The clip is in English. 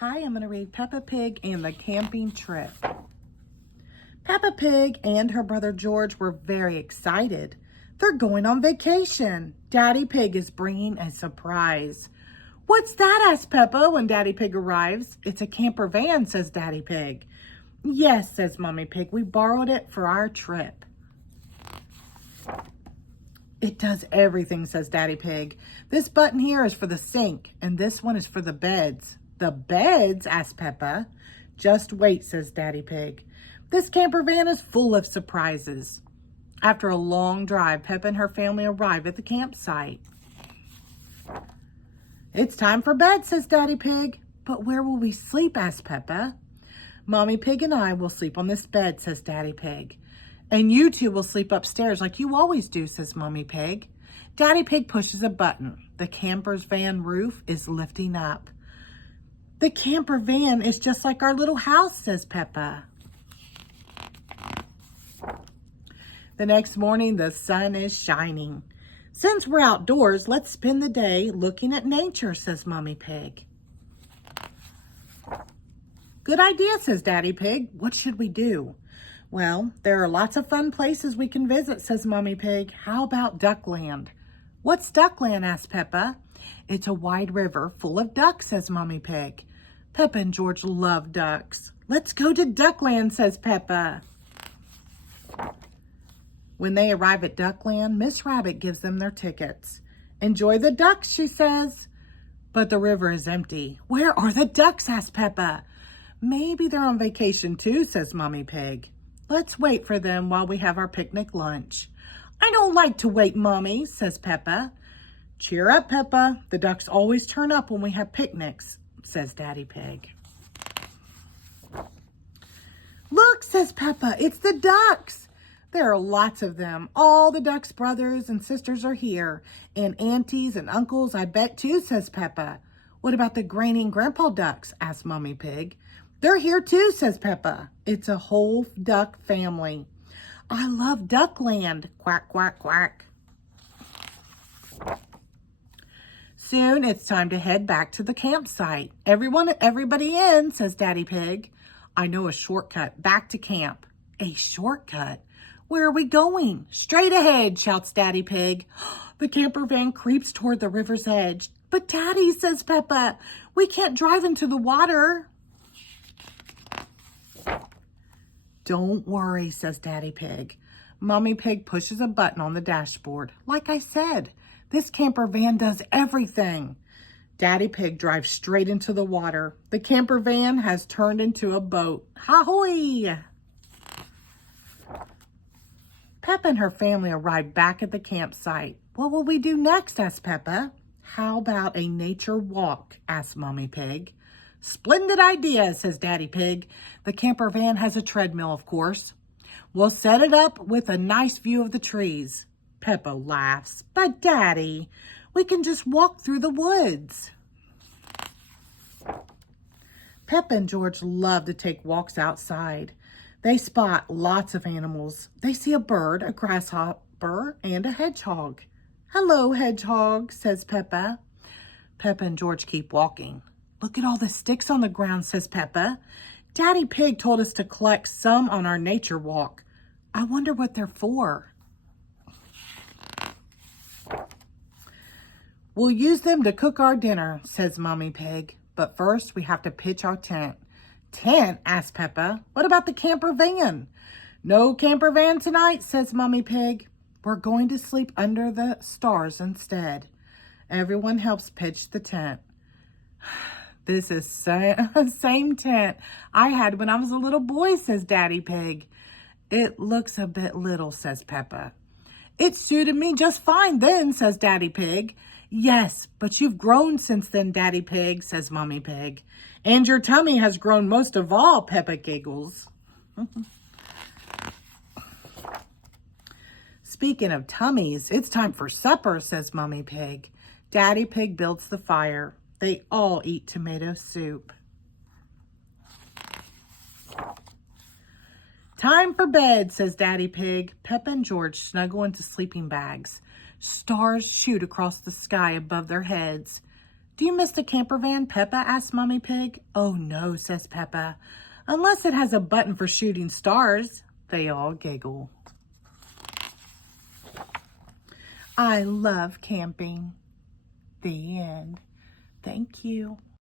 Hi, I'm going to read Peppa Pig and the Camping Trip. Peppa Pig and her brother George were very excited. They're going on vacation. Daddy Pig is bringing a surprise. What's that? Asks Peppa when Daddy Pig arrives. It's a camper van, says Daddy Pig. Yes, says Mommy Pig. We borrowed it for our trip. It does everything, says Daddy Pig. This button here is for the sink, and this one is for the beds. The beds? Asks Peppa. Just wait, says Daddy Pig. This camper van is full of surprises. After a long drive, Peppa and her family arrive at the campsite. It's time for bed, says Daddy Pig. But where will we sleep? Asks Peppa. Mommy Pig and I will sleep on this bed, says Daddy Pig. And you two will sleep upstairs like you always do, says Mommy Pig. Daddy Pig pushes a button. The camper's van roof is lifting up. The camper van is just like our little house, says Peppa. The next morning, the sun is shining. Since we're outdoors, let's spend the day looking at nature, says Mommy Pig. Good idea, says Daddy Pig. What should we do? Well, there are lots of fun places we can visit, says Mommy Pig. How about Duckland? What's Duckland? Asks Peppa. It's a wide river full of ducks, says Mommy Pig. Peppa and George love ducks. Let's go to Duckland, says Peppa. When they arrive at Duckland, Miss Rabbit gives them their tickets. Enjoy the ducks, she says. But the river is empty. Where are the ducks? Asks Peppa. Maybe they're on vacation too, says Mommy Pig. Let's wait for them while we have our picnic lunch. I don't like to wait, Mommy, says Peppa. Cheer up, Peppa. The ducks always turn up when we have picnics, says Daddy Pig. Look, says Peppa, it's the ducks. There are lots of them. All the ducks' brothers and sisters are here. And aunties and uncles, I bet too, says Peppa. What about the Granny and Grandpa ducks? Asks Mommy Pig. They're here too, says Peppa. It's a whole duck family. I love Duckland. Quack, quack, quack. Soon it's time to head back to the campsite. Everybody in, says Daddy Pig. I know a shortcut back to camp. A shortcut? Where are we going? Straight ahead, shouts Daddy Pig. The camper van creeps toward the river's edge. But Daddy, says Peppa, we can't drive into the water. Don't worry, says Daddy Pig. Mommy Pig pushes a button on the dashboard. Like I said, this camper van does everything. Daddy Pig drives straight into the water. The camper van has turned into a boat. Ahoy! Peppa and her family arrive back at the campsite. What will we do next? Asks Peppa. How about a nature walk? Asks Mommy Pig. Splendid idea, says Daddy Pig. The camper van has a treadmill, of course. We'll set it up with a nice view of the trees. Peppa laughs. But Daddy, we can just walk through the woods. Peppa and George love to take walks outside. They spot lots of animals. They see a bird, a grasshopper, and a hedgehog. Hello, hedgehog, says Peppa. Peppa and George keep walking. Look at all the sticks on the ground, says Peppa. Daddy Pig told us to collect some on our nature walk. I wonder what they're for. We'll use them to cook our dinner, says Mommy Pig. But first, we have to pitch our tent. Tent? Asks Peppa. What about the camper van? No camper van tonight, says Mommy Pig. We're going to sleep under the stars instead. Everyone helps pitch the tent. This is same tent I had when I was a little boy, says Daddy Pig. It looks a bit little, says Peppa. It suited me just fine then, says Daddy Pig. Yes, but you've grown since then, Daddy Pig, says Mommy Pig. And your tummy has grown most of all, Peppa giggles. Speaking of tummies, it's time for supper, says Mommy Pig. Daddy Pig builds the fire. They all eat tomato soup. Time for bed, says Daddy Pig. Peppa and George snuggle into sleeping bags. Stars shoot across the sky above their heads. Do you miss the camper van, Peppa? Asks Mommy Pig. Oh no, says Peppa. Unless it has a button for shooting stars. They all giggle. I love camping. The end. Thank you.